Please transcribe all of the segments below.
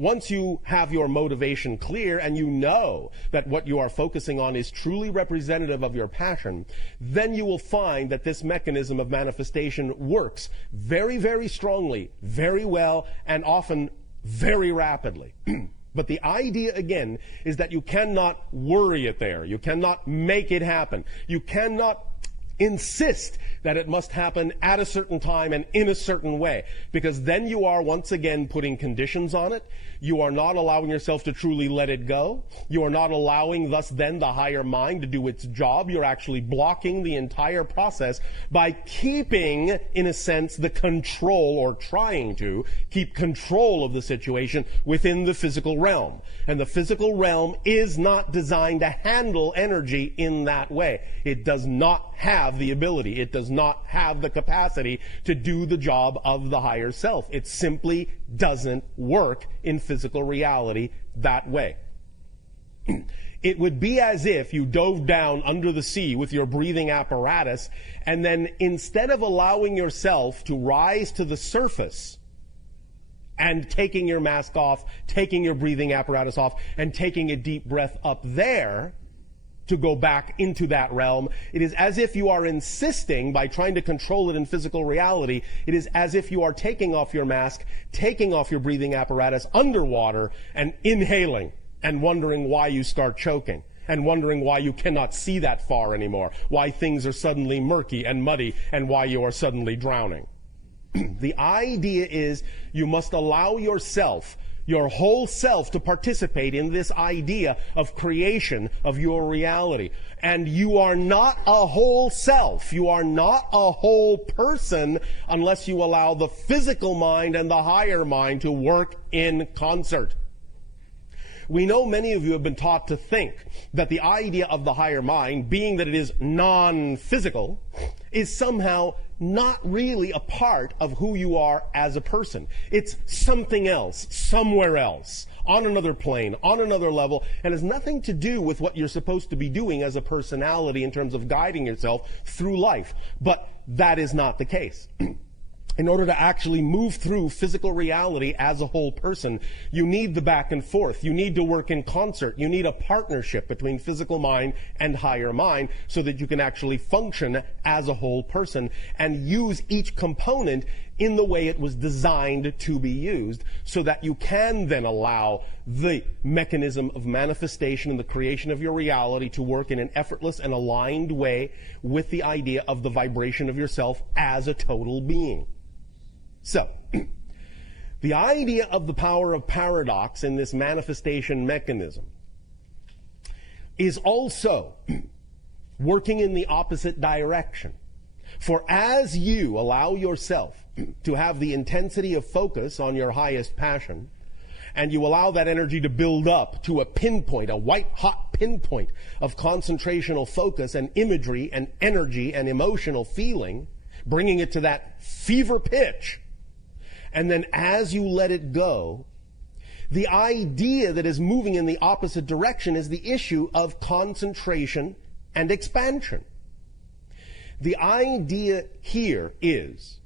once you have your motivation clear and you know that what you are focusing on is truly representative of your passion, then you will find that this mechanism of manifestation works very, very strongly, very well, and often very rapidly. But the idea, again, is that you cannot worry it there. You cannot make it happen. You cannot insist that it must happen at a certain time and in a certain way, because then you are once again putting conditions on it. You are not allowing yourself to truly let it go. You are not allowing thus then the higher mind to do its job. You're actually blocking the entire process by keeping, in a sense, the control, or trying to keep control of the situation within the physical realm. And the physical realm is not designed to handle energy in that way. It does not have the ability. It does not have the capacity to do the job of the higher self. It simply doesn't work in physical reality that way. It would be as if you dove down under the sea with your breathing apparatus, and then instead of allowing yourself to rise to the surface and taking your mask off, taking your breathing apparatus off, and taking a deep breath up there to go back into that realm, it is as if you are insisting, by trying to control it in physical reality, it is as if you are taking off your mask, taking off your breathing apparatus underwater, and inhaling, and wondering why you start choking, and wondering why you cannot see that far anymore, why things are suddenly murky and muddy, and why you are suddenly drowning. The idea is you must allow yourself, your whole self, to participate in this idea of creation of your reality. And you are not a whole self. You are not a whole person unless you allow the physical mind and the higher mind to work in concert. We know many of you have been taught to think that the idea of the higher mind, being that it is non-physical, is somehow not really a part of who you are as a person. It's something else, somewhere else, on another plane, on another level, and has nothing to do with what you're supposed to be doing as a personality in terms of guiding yourself through life. But that is not the case. In order to actually move through physical reality as a whole person, you need the back and forth. You need to work in concert. You need a partnership between physical mind and higher mind so that you can actually function as a whole person and use each component in the way it was designed to be used, so that you can then allow the mechanism of manifestation and the creation of your reality to work in an effortless and aligned way with the idea of the vibration of yourself as a total being. So, the idea of the power of paradox in this manifestation mechanism is also working in the opposite direction. For as you allow yourself to have the intensity of focus on your highest passion, and you allow that energy to build up to a pinpoint, a white-hot pinpoint of concentrational focus and imagery and energy and emotional feeling, bringing it to that fever pitch, and then as you let it go, the idea that is moving in the opposite direction is the issue of concentration and expansion. The idea here is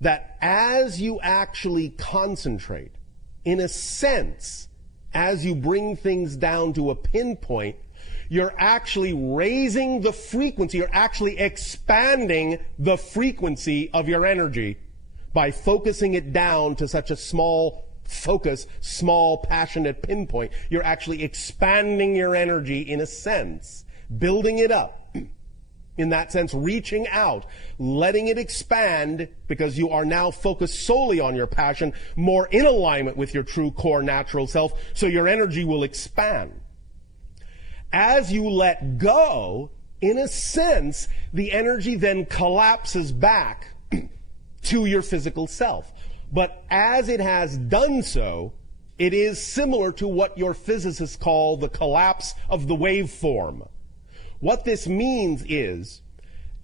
that as you actually concentrate, in a sense, as you bring things down to a pinpoint, you're actually raising the frequency, you're actually expanding the frequency of your energy by focusing it down to such a small focus, small passionate pinpoint. You're actually expanding your energy in a sense, building it up. In that sense, reaching out, letting it expand, because you are now focused solely on your passion, more in alignment with your true core natural self, so your energy will expand. As you let go, in a sense, the energy then collapses back to your physical self. But as it has done so, it is similar to what your physicists call the collapse of the waveform. What this means is,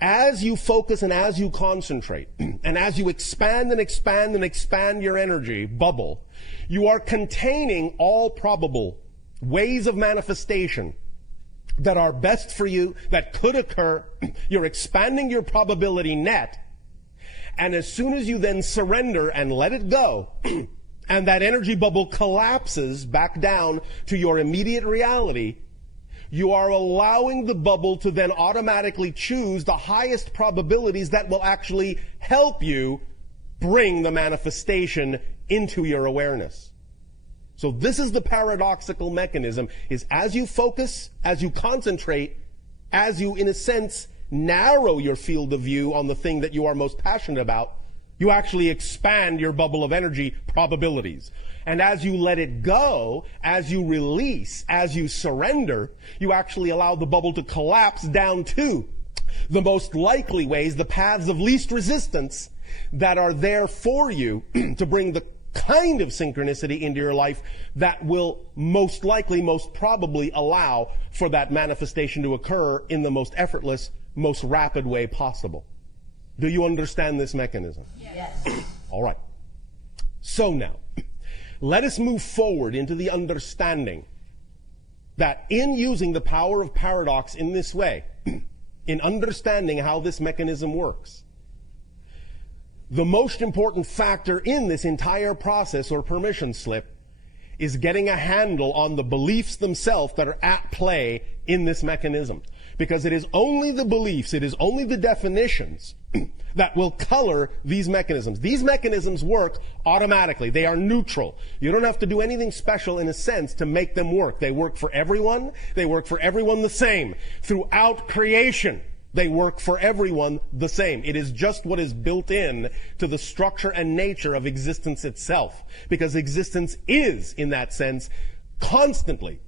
as you focus and as you concentrate, and as you expand and expand and expand your energy bubble, you are containing all probable ways of manifestation that are best for you, that could occur. You're expanding your probability net. And as soon as you then surrender and let it go, and that energy bubble collapses back down to your immediate reality, you are allowing the bubble to then automatically choose the highest probabilities that will actually help you bring the manifestation into your awareness. So this is the paradoxical mechanism, is as you focus, as you concentrate, as you, in a sense, narrow your field of view on the thing that you are most passionate about, you actually expand your bubble of energy probabilities. And as you let it go, as you release, as you surrender, you actually allow the bubble to collapse down to the most likely ways, the paths of least resistance that are there for you to bring the kind of synchronicity into your life that will most likely, most probably allow for that manifestation to occur in the most effortless, most rapid way possible. Do you understand this mechanism? Yes. All right. So now, let us move forward into the understanding that in using the power of paradox in this way, in understanding how this mechanism works, the most important factor in this entire process or permission slip is getting a handle on the beliefs themselves that are at play in this mechanism. Because it is only the beliefs, it is only the definitions that will color these mechanisms. These mechanisms work automatically. They are neutral. You don't have to do anything special in a sense to make them work. They work for everyone. They work for everyone the same. Throughout creation, they work for everyone the same. It is just what is built in to the structure and nature of existence itself. Because existence is, in that sense, constantly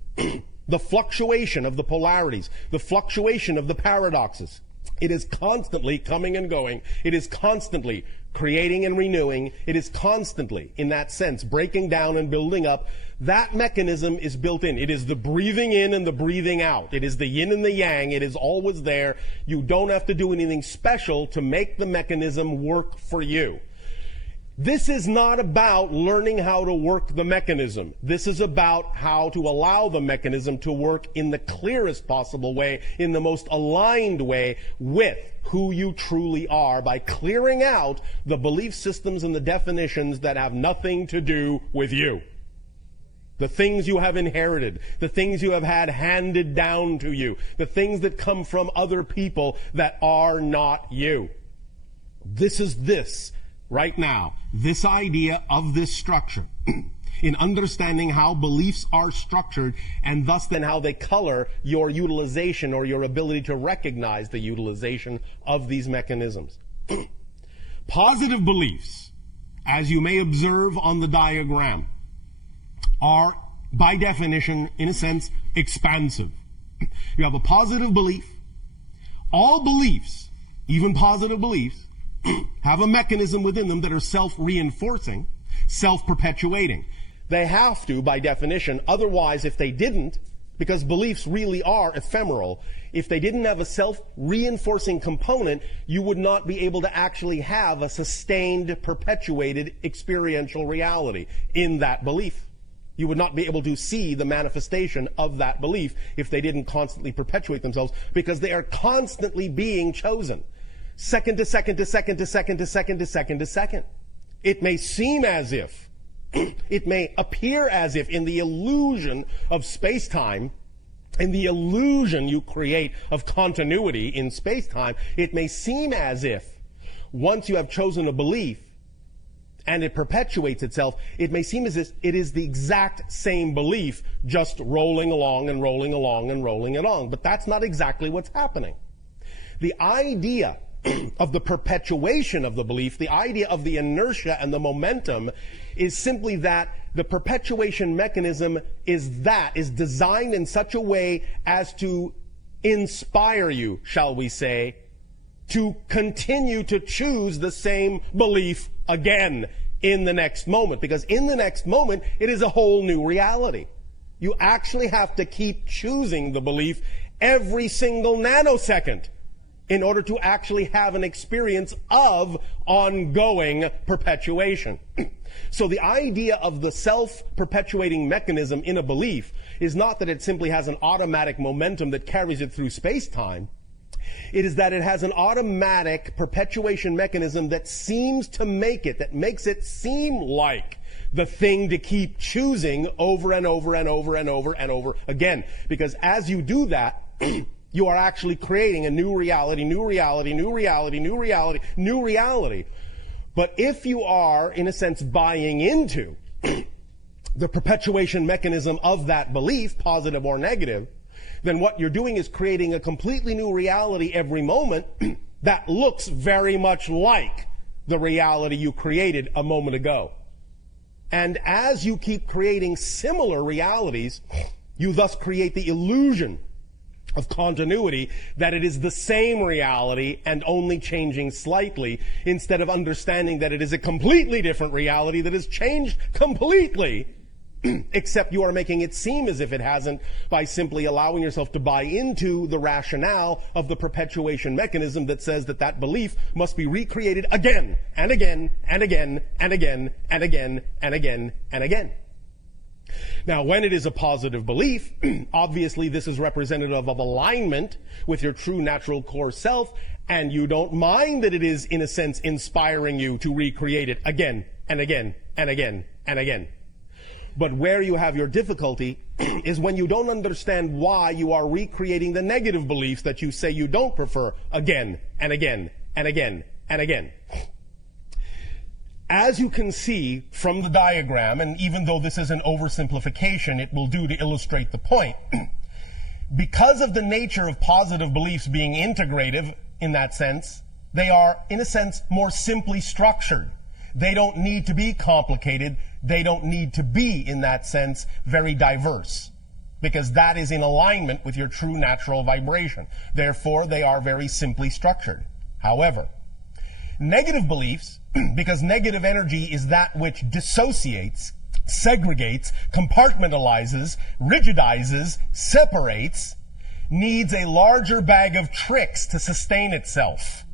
the fluctuation of the polarities, the fluctuation of the paradoxes. It is constantly coming and going. It is constantly creating and renewing. It is constantly, in that sense, breaking down and building up. That mechanism is built in. It is the breathing in and the breathing out. It is the yin and the yang. It is always there. You don't have to do anything special to make the mechanism work for you. This is not about learning how to work the mechanism. This is about how to allow the mechanism to work in the clearest possible way, in the most aligned way with who you truly are, by clearing out the belief systems and the definitions that have nothing to do with you. The things you have inherited, the things you have had handed down to you, the things that come from other people that are not you. This is this. Right now, this idea of this structure, in understanding how beliefs are structured and thus then how they color your utilization or your ability to recognize the utilization of these mechanisms. Positive beliefs, as you may observe on the diagram, are by definition, in a sense, expansive. You have a positive belief. All beliefs, even positive beliefs, have a mechanism within them that are self-reinforcing, self-perpetuating. They have to, by definition. Otherwise, if they didn't, because beliefs really are ephemeral, if they didn't have a self-reinforcing component, you would not be able to actually have a sustained, perpetuated experiential reality in that belief. You would not be able to see the manifestation of that belief if they didn't constantly perpetuate themselves, because they are constantly being chosen. Second to second to second to second to second to second to second. It may seem as if, it may appear as if in the illusion of space-time, in the illusion you create of continuity in space-time, it may seem as if once you have chosen a belief and it perpetuates itself, it may seem as if it is the exact same belief just rolling along and rolling along and rolling along. But that's not exactly what's happening. The idea of the perpetuation of the belief, the idea of the inertia and the momentum, is simply that the perpetuation mechanism is designed in such a way as to inspire you, shall we say, to continue to choose the same belief again in the next moment. Because in the next moment, it is a whole new reality. You actually have to keep choosing the belief every single nanosecond in order to actually have an experience of ongoing perpetuation. So the idea of the self-perpetuating mechanism in a belief is not that it simply has an automatic momentum that carries it through space-time. It is that it has an automatic perpetuation mechanism that seems to make it, that makes it seem like the thing to keep choosing over and over and over and over and over again. Because as you do that, you are actually creating a new reality, new reality, new reality, new reality, new reality. But if you are, in a sense, buying into the perpetuation mechanism of that belief, positive or negative, then what you're doing is creating a completely new reality every moment that looks very much like the reality you created a moment ago. And as you keep creating similar realities, you thus create the illusion of continuity, that it is the same reality and only changing slightly, instead of understanding that it is a completely different reality that has changed completely, except you are making it seem as if it hasn't by simply allowing yourself to buy into the rationale of the perpetuation mechanism that says that that belief must be recreated again and again and again and again and again and again and again. Now, when it is a positive belief, obviously this is representative of alignment with your true natural core self, and you don't mind that it is, in a sense, inspiring you to recreate it again and again and again and again. But where you have your difficulty is when you don't understand why you are recreating the negative beliefs that you say you don't prefer again and again and again and again. As you can see from the diagram, and even though this is an oversimplification, it will do to illustrate the point, because of the nature of positive beliefs being integrative in that sense, they are, in a sense, more simply structured. They don't need to be complicated. They don't need to be, in that sense, very diverse, because that is in alignment with your true natural vibration. Therefore, they are very simply structured. However, negative beliefs, because negative energy is that which dissociates, segregates, compartmentalizes, rigidizes, separates, needs a larger bag of tricks to sustain itself.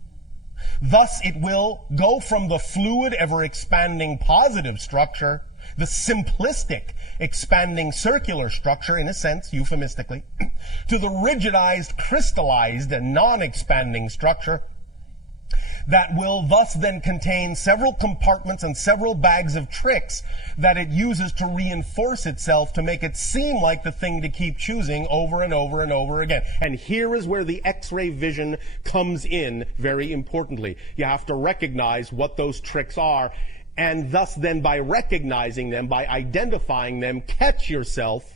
Thus, it will go from the fluid, ever-expanding positive structure, the simplistic, expanding circular structure, in a sense, euphemistically, to the rigidized, crystallized, and non-expanding structure that will thus then contain several compartments and several bags of tricks that it uses to reinforce itself to make it seem like the thing to keep choosing over and over and over again. And here is where the X-ray vision comes in very importantly. You have to recognize what those tricks are, and thus then by recognizing them, by identifying them, catch yourself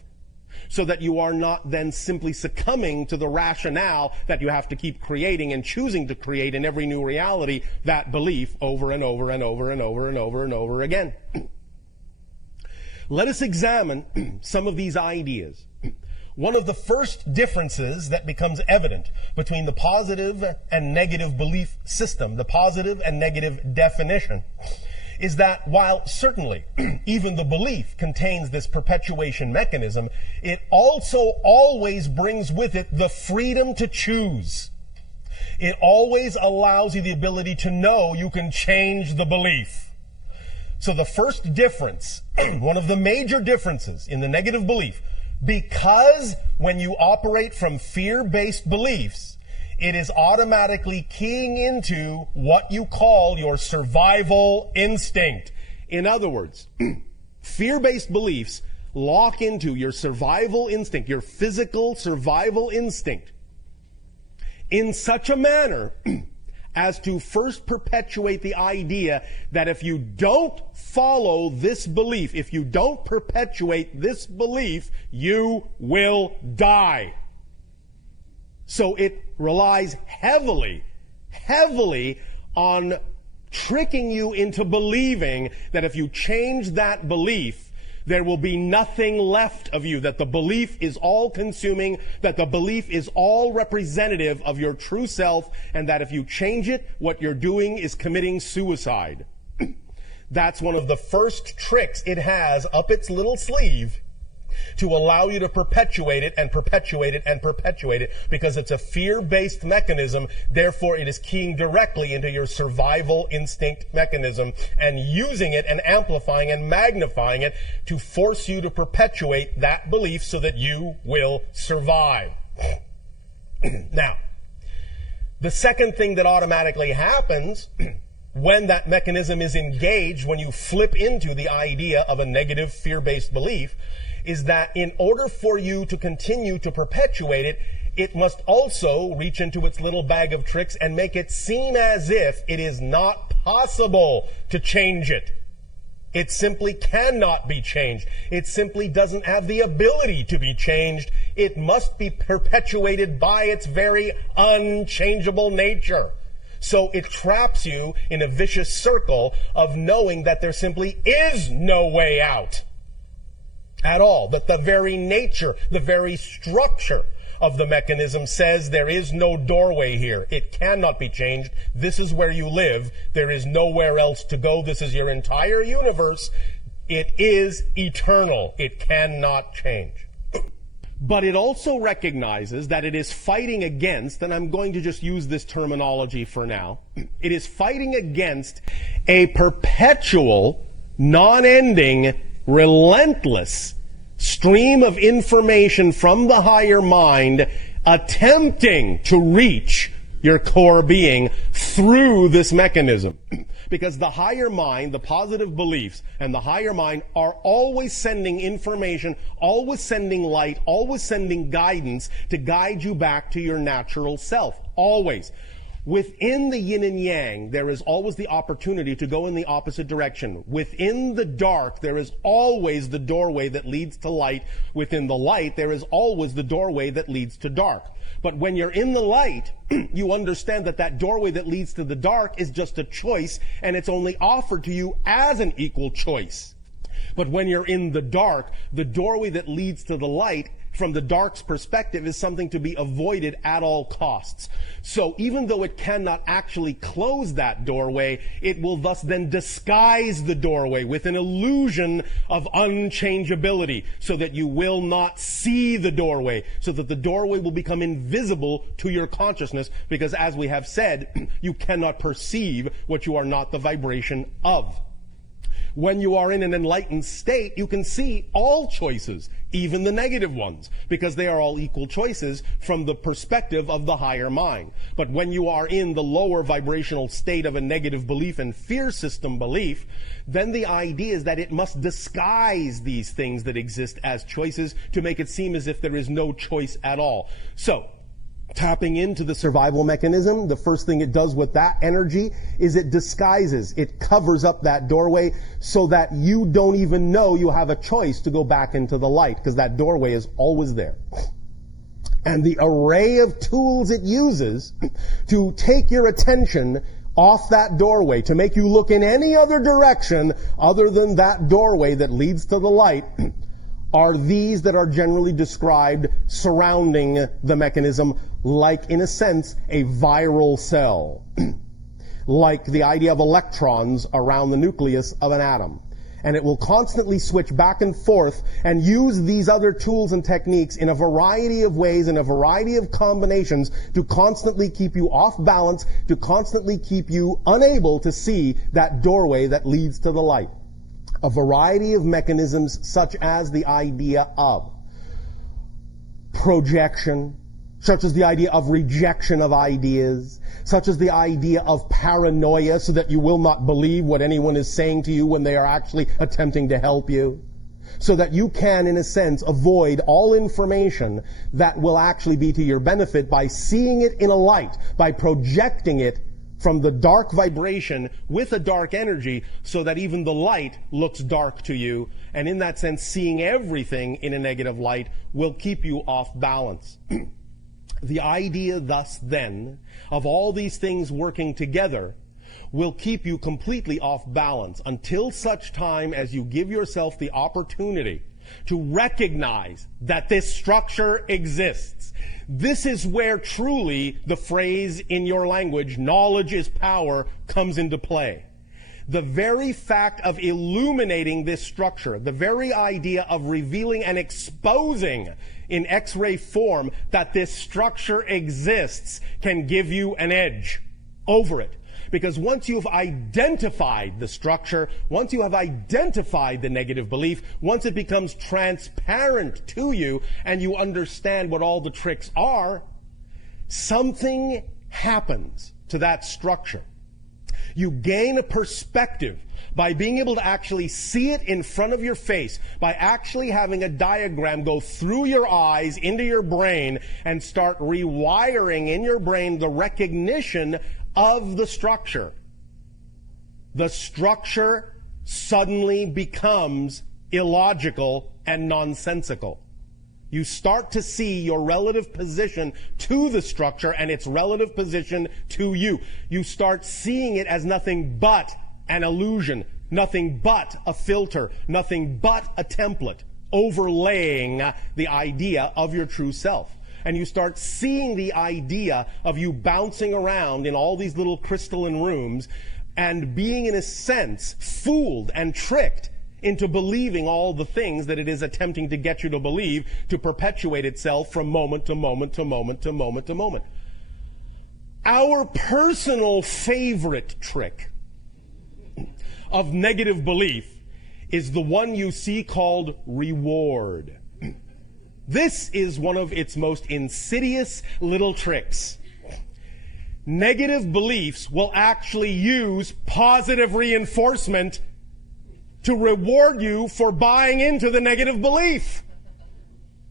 so that you are not then simply succumbing to the rationale that you have to keep creating and choosing to create in every new reality that belief over and over and over and over and over and over again. Let us examine some of these ideas. One of the first differences that becomes evident between the positive and negative belief system, the positive and negative definition, is that while certainly even the belief contains this perpetuation mechanism, it also always brings with it the freedom to choose. It always allows you the ability to know you can change the belief. So the first difference, one of the major differences in the negative belief, because when you operate from fear-based beliefs, it is automatically keying into what you call your survival instinct. In other words, fear-based beliefs lock into your survival instinct, your physical survival instinct, in such a manner as to first perpetuate the idea that if you don't follow this belief, if you don't perpetuate this belief, you will die. So it relies heavily on tricking you into believing that if you change that belief, there will be nothing left of you, that the belief is all-consuming, that the belief is all representative of your true self, and that if you change it, what you're doing is committing suicide. That's one of the first tricks it has up its little sleeve to allow you to perpetuate it and perpetuate it and perpetuate it, because it's a fear-based mechanism. Therefore, it is keying directly into your survival instinct mechanism and using it and amplifying and magnifying it to force you to perpetuate that belief so that you will survive. Now, the second thing that automatically happens when that mechanism is engaged, when you flip into the idea of a negative fear-based belief, is that in order for you to continue to perpetuate it, it must also reach into its little bag of tricks and make it seem as if it is not possible to change it. It simply cannot be changed. It simply doesn't have the ability to be changed. It must be perpetuated by its very unchangeable nature. So it traps you in a vicious circle of knowing that there simply is no way out at all, that the very nature, the very structure of the mechanism says there is no doorway here. It cannot be changed. This is where you live. There is nowhere else to go. This is your entire universe. It is eternal. It cannot change. But it also recognizes that it is fighting against, and I'm going to just use this terminology for now, it is fighting against a perpetual, non-ending, relentless stream of information from the higher mind attempting to reach your core being through this mechanism. Because the higher mind, the positive beliefs, and the higher mind are always sending information, always sending light, always sending guidance to guide you back to your natural self. Always. Within the yin and yang, there is always the opportunity to go in the opposite direction. Within the dark, there is always the doorway that leads to light. Within the light, there is always the doorway that leads to dark. But when you're in the light, you understand that that doorway that leads to the dark is just a choice, and it's only offered to you as an equal choice. But when you're in the dark, the doorway that leads to the light, from the dark's perspective, is something to be avoided at all costs. So even though it cannot actually close that doorway, it will thus then disguise the doorway with an illusion of unchangeability, so that you will not see the doorway, so that the doorway will become invisible to your consciousness, because as we have said, you cannot perceive what you are not the vibration of. When you are in an enlightened state, you can see all choices, even the negative ones, because they are all equal choices from the perspective of the higher mind. But when you are in the lower vibrational state of a negative belief and fear system belief, then the idea is that it must disguise these things that exist as choices to make it seem as if there is no choice at all. So, tapping into the survival mechanism, the first thing it does with that energy is it disguises, it covers up that doorway so that you don't even know you have a choice to go back into the light, because that doorway is always there. And the array of tools it uses to take your attention off that doorway, to make you look in any other direction other than that doorway that leads to the light, are these that are generally described surrounding the mechanism like, in a sense, a viral cell. Like the idea of electrons around the nucleus of an atom. And it will constantly switch back and forth and use these other tools and techniques in a variety of ways, in a variety of combinations, to constantly keep you off balance, to constantly keep you unable to see that doorway that leads to the light. A variety of mechanisms, such as the idea of projection, such as the idea of rejection of ideas, such as the idea of paranoia, so that you will not believe what anyone is saying to you when they are actually attempting to help you, so that you can, in a sense, avoid all information that will actually be to your benefit by seeing it in a light, by projecting it from the dark vibration with a dark energy, so that even the light looks dark to you. And in that sense, seeing everything in a negative light will keep you off balance. The idea thus then of all these things working together will keep you completely off balance until such time as you give yourself the opportunity to recognize that this structure exists. This is where truly the phrase in your language, knowledge is power, comes into play. The very fact of illuminating this structure, the very idea of revealing and exposing in X-ray form that this structure exists, can give you an edge over it. Because once you've identified the structure, once you have identified the negative belief, once it becomes transparent to you and you understand what all the tricks are, something happens to that structure. You gain a perspective by being able to actually see it in front of your face, by actually having a diagram go through your eyes into your brain and start rewiring in your brain the recognition of the structure. The structure suddenly becomes illogical and nonsensical. You start to see your relative position to the structure and its relative position to you. You start seeing it as nothing but an illusion, nothing but a filter, nothing but a template, overlaying the idea of your true self. And you start seeing the idea of you bouncing around in all these little crystalline rooms and being, in a sense, fooled and tricked into believing all the things that it is attempting to get you to believe, to perpetuate itself from moment to moment to moment to moment to moment. Our personal favorite trick of negative belief is the one you see called reward. This is one of its most insidious little tricks. Negative beliefs will actually use positive reinforcement to reward you for buying into the negative belief,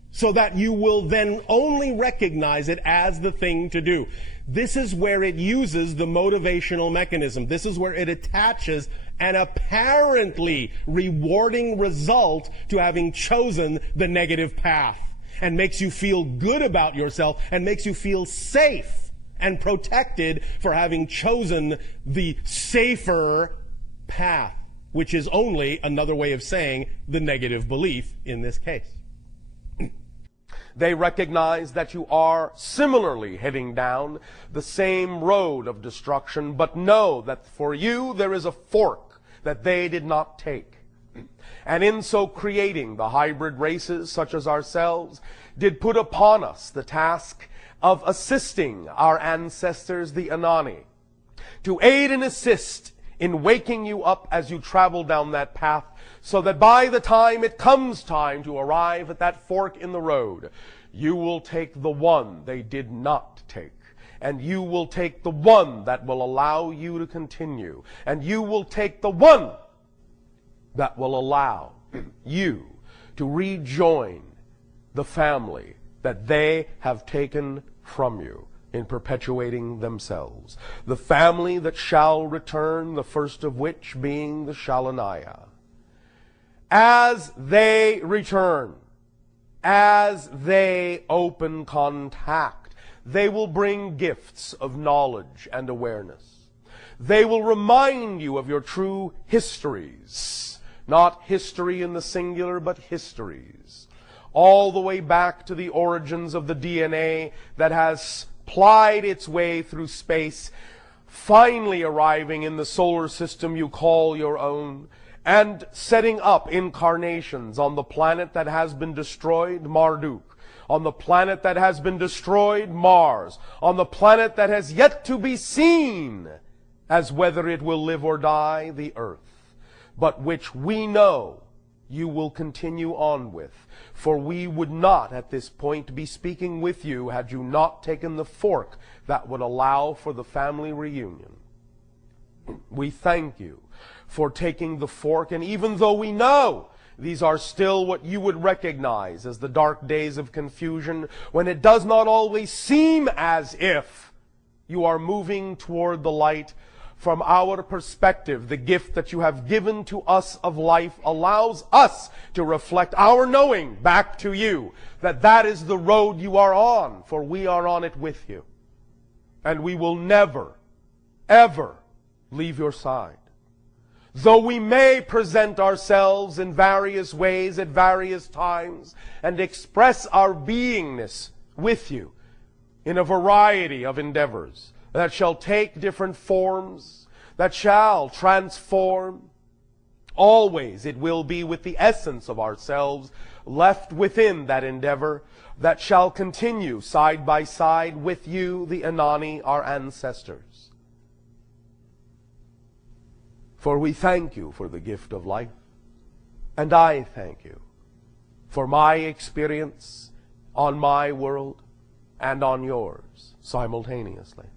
so that you will then only recognize it as the thing to do. This is where it uses the motivational mechanism. This is where it attaches an apparently rewarding result to having chosen the negative path, and makes you feel good about yourself and makes you feel safe and protected for having chosen the safer path, which is only another way of saying the negative belief in this case. They recognize that you are similarly heading down the same road of destruction, but know that for you there is a fork that they did not take. And in so creating, the hybrid races, such as ourselves, did put upon us the task of assisting our ancestors, the Anani, to aid and assist in waking you up as you travel down that path, so that by the time it comes time to arrive at that fork in the road, you will take the one they did not take. And you will take the one that will allow you to continue. And you will take the one that will allow you to rejoin the family that they have taken from you in perpetuating themselves. The family that shall return, the first of which being the Shaloniah. As they return, as they open contact, they will bring gifts of knowledge and awareness. They will remind you of your true histories, not history in the singular, but histories, all the way back to the origins of the DNA that has plied its way through space, finally arriving in the solar system you call your own, and setting up incarnations on the planet that has been destroyed, Marduk, on the planet that has been destroyed, Mars, on the planet that has yet to be seen as whether it will live or die, the Earth, but which we know you will continue on with. For we would not at this point be speaking with you had you not taken the fork that would allow for the family reunion. We thank you for taking the fork, and even though we know these are still what you would recognize as the dark days of confusion, when it does not always seem as if you are moving toward the light, from our perspective, the gift that you have given to us of life allows us to reflect our knowing back to you that that is the road you are on, for we are on it with you. And we will never, ever leave your side. Though we may present ourselves in various ways at various times and express our beingness with you in a variety of endeavors that shall take different forms, that shall transform, always it will be with the essence of ourselves left within that endeavor that shall continue side by side with you, the Anani, our ancestors. For we thank you for the gift of life, and I thank you for my experience on my world and on yours simultaneously.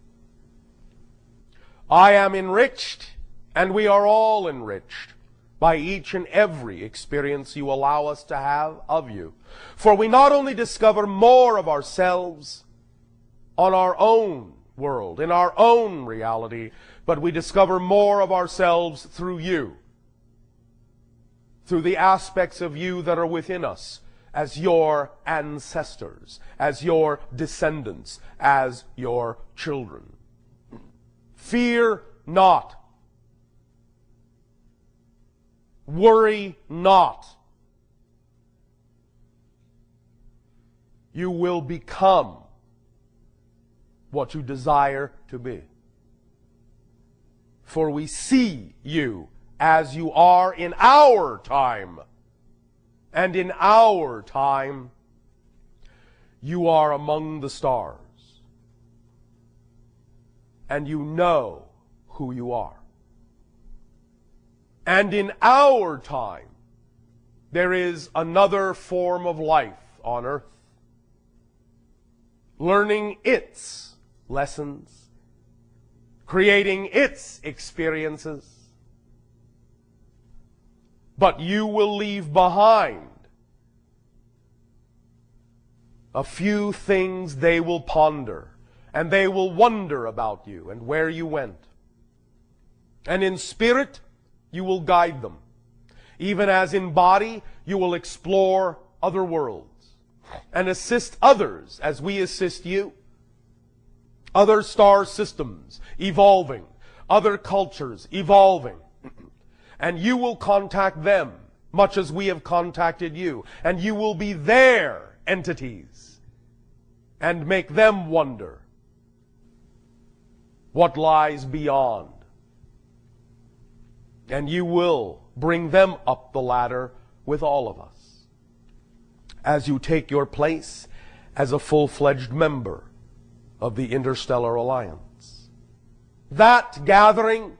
I am enriched, and we are all enriched by each and every experience you allow us to have of you. For we not only discover more of ourselves on our own world, in our own reality, but we discover more of ourselves through you, through the aspects of you that are within us, as your ancestors, as your descendants, as your children. Fear not. Worry not. You will become what you desire to be. For we see you as you are in our time. And in our time, you are among the stars. And you know who you are. And in our time, there is another form of life on earth, learning its lessons, creating its experiences. But you will leave behind a few things they will ponder, and they will wonder about you and where you went. And in spirit, you will guide them. Even as in body, you will explore other worlds and assist others as we assist you. Other star systems evolving, other cultures evolving. And you will contact them, much as we have contacted you. And you will be their entities and make them wonder what lies beyond. And you will bring them up the ladder with all of us as you take your place as a full-fledged member of the Interstellar Alliance. That gathering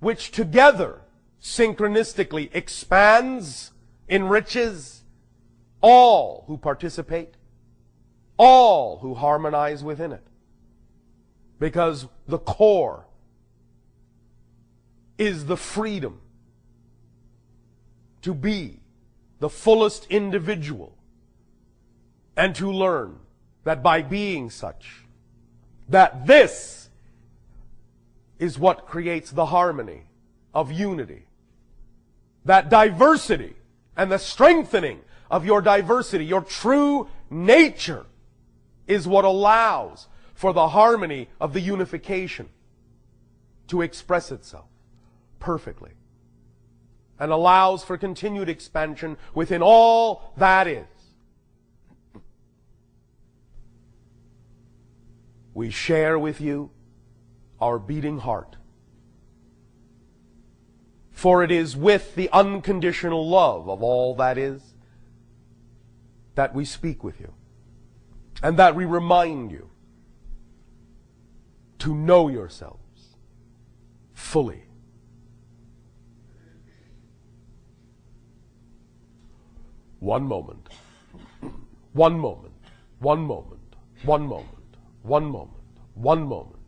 which together synchronistically expands, enriches all who participate, all who harmonize within it. Because the core is the freedom to be the fullest individual and to learn that by being such, that this is what creates the harmony of unity. That diversity and the strengthening of your diversity, your true nature, is what allows for the harmony of the unification to express itself perfectly, and allows for continued expansion within all that is. We share with you our beating heart, for it is with the unconditional love of all that is that we speak with you, and that we remind you to know yourselves fully. One moment, one moment, one moment, one moment, one moment, one moment.